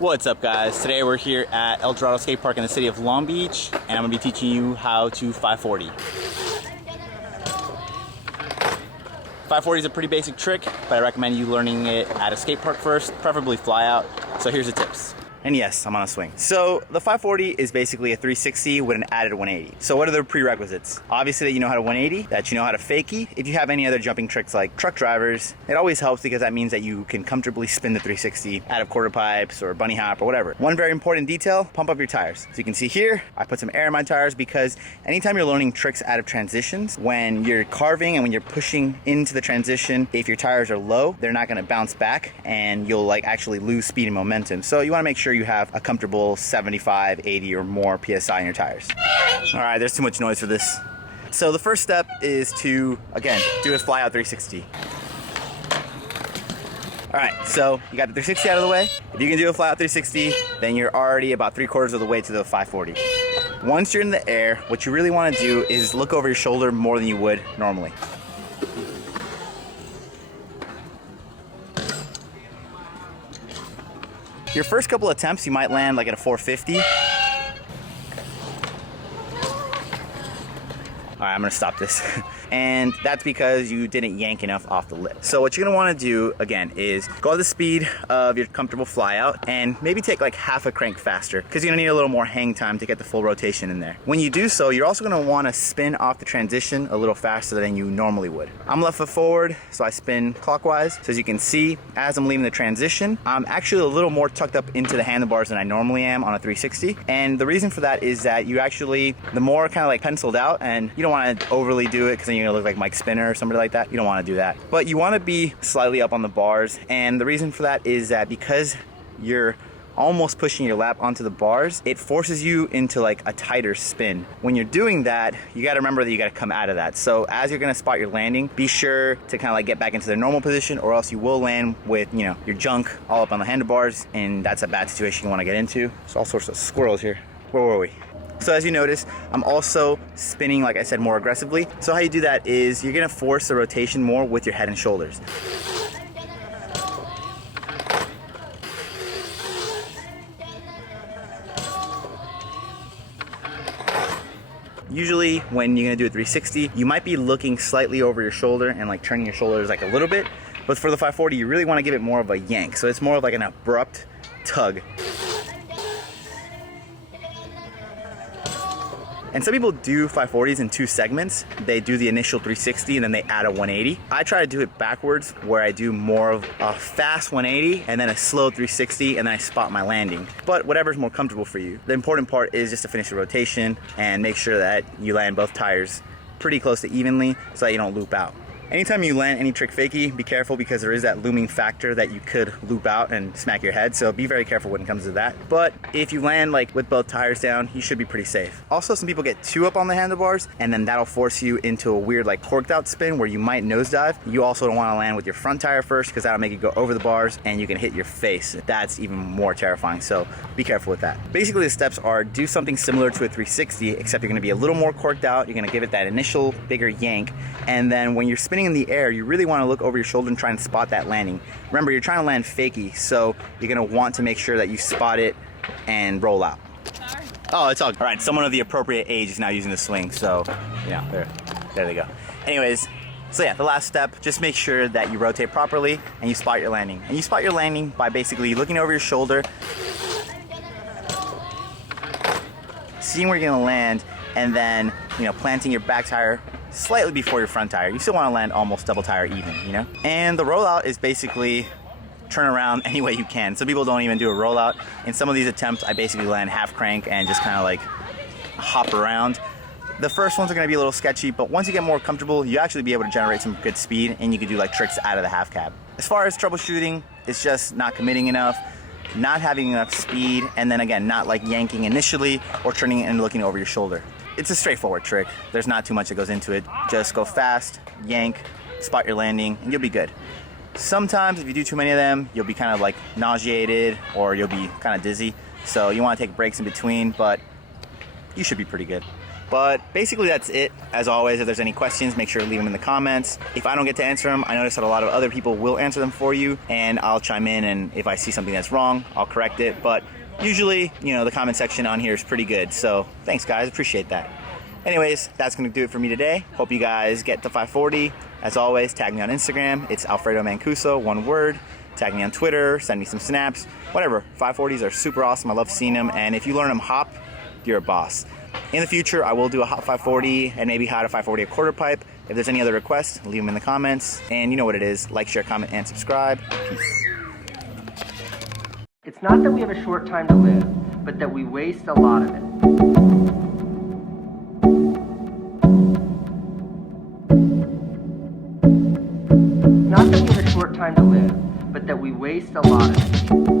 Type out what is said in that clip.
What's up, guys? Today we're here at El Dorado skate park in the city of Long Beach, and I'm going to be teaching you how to 540. 540 is a pretty basic trick, but I recommend you learning it at a skate park first, preferably fly out. So here's the tips. And yes, I'm on a swing. So the 540 is basically a 360 with an added 180. So what are the prerequisites? Obviously that you know how to 180, that you know how to fakie. If you have any other jumping tricks like truck drivers, it always helps because that means that you can comfortably spin the 360 out of quarter pipes or bunny hop or whatever. One very important detail, pump up your tires. So you can see here, I put some air in my tires because anytime you're learning tricks out of transitions, when you're carving and when you're pushing into the transition, if your tires are low, they're not gonna bounce back and you'll actually lose speed and momentum. So you wanna make sure you have a comfortable 75, 80 or more PSI in your tires. All right, there's too much noise for this. So the first step is to, again, do a fly out 360. All right, so you got the 360 out of the way. If you can do a fly out 360, then you're already about 3/4 of the way to the 540. Once you're in the air, what you really wanna do is look over your shoulder more than you would normally. Your first couple attempts, you might land like at a 450. All right, I'm gonna stop this. And that's because you didn't yank enough off the lip. So what you're gonna wanna do, again, is go at the speed of your comfortable fly out and maybe take like half a crank faster because you're gonna need a little more hang time to get the full rotation in there. When you do so, you're also gonna wanna spin off the transition a little faster than you normally would. I'm left foot forward, so I spin clockwise. So as you can see, as I'm leaving the transition, I'm actually a little more tucked up into the handlebars than I normally am on a 360. And the reason for that is that you actually, the more kind of like penciled out, and you don't wanna overly do it because then you're gonna look like Mike Spinner or somebody like that. You don't want to do that. But you want to be slightly up on the bars, and the reason for that is that because you're almost pushing your lap onto the bars, it forces you into like a tighter spin. When you're doing that, you got to remember that you got to come out of that. So as you're going to spot your landing, be sure to kind of like get back into the normal position, or else you will land with, you know, your junk all up on the handlebars, and that's a bad situation you want to get into. There's all sorts of squirrels here. Where were we? So as you notice, I'm also spinning, like I said, more aggressively. So how you do that is you're gonna force the rotation more with your head and shoulders. Usually when you're gonna do a 360, you might be looking slightly over your shoulder and like turning your shoulders like a little bit. But for the 540, you really wanna give it more of a yank. So it's more of like an abrupt tug. And some people do 540s in two segments. They do the initial 360 and then they add a 180. I try to do it backwards, where I do more of a fast 180 and then a slow 360 and then I spot my landing. But whatever's more comfortable for you. The important part is just to finish the rotation and make sure that you land both tires pretty close to evenly so that you don't loop out. Anytime you land any trick fakie, be careful because there is that looming factor that you could loop out and smack your head, so be very careful when it comes to that. But if you land like with both tires down, you should be pretty safe. Also, some people get too up on the handlebars and then that'll force you into a weird like corked out spin where you might nosedive. You also don't want to land with your front tire first because that'll make you go over the bars and you can hit your face. That's even more terrifying, so be careful with that. Basically, the steps are do something similar to a 360, except you're going to be a little more corked out. You're going to give it that initial bigger yank, and then when you're spinning in the air, you really want to look over your shoulder and try and spot that landing. Remember, you're trying to land fakie, so you're going to want to make sure that you spot it and roll out. Sorry. Oh, it's all right. Someone of the appropriate age is now using the swing, so yeah, there they go. Anyways, so yeah, the last step, just make sure that you rotate properly and you spot your landing. And you spot your landing by basically looking over your shoulder, seeing where you're going to land, and then, you know, planting your back tire slightly before your front tire. You still want to land almost double tire even, you know? And the rollout is basically turn around any way you can. Some people don't even do a rollout. In some of these attempts, I basically land half crank and just kind of like hop around. The first ones are going to be a little sketchy, but once you get more comfortable, you actually be able to generate some good speed and you can do like tricks out of the half cab. As far as troubleshooting, it's just not committing enough, not having enough speed, and then again, not like yanking initially or turning and looking over your shoulder. It's a straightforward trick. There's not too much that goes into it. Just go fast, yank, spot your landing, and you'll be good. Sometimes if you do too many of them, you'll be kind of like nauseated or you'll be kind of dizzy. So you want to take breaks in between, but you should be pretty good. But basically that's it. As always, if there's any questions, make sure to leave them in the comments. If I don't get to answer them, I notice that a lot of other people will answer them for you, and I'll chime in, and if I see something that's wrong, I'll correct it. But usually, you know, the comment section on here is pretty good. So thanks guys, appreciate that. Anyways, that's gonna do it for me today. Hope you guys get to 540. As always, tag me on Instagram. It's Alfredo Mancuso, one word. Tag me on Twitter, send me some snaps, whatever. 540s are super awesome. I love seeing them. And if you learn them hop, you're a boss. In the future, I will do a hop 540 and maybe how to 540 a quarter pipe. If there's any other requests, leave them in the comments. And you know what it is. Like, share, comment, and subscribe. Peace. It's not that we have a short time to live, but that we waste a lot of it. Not that we have a short time to live, but that we waste a lot of it.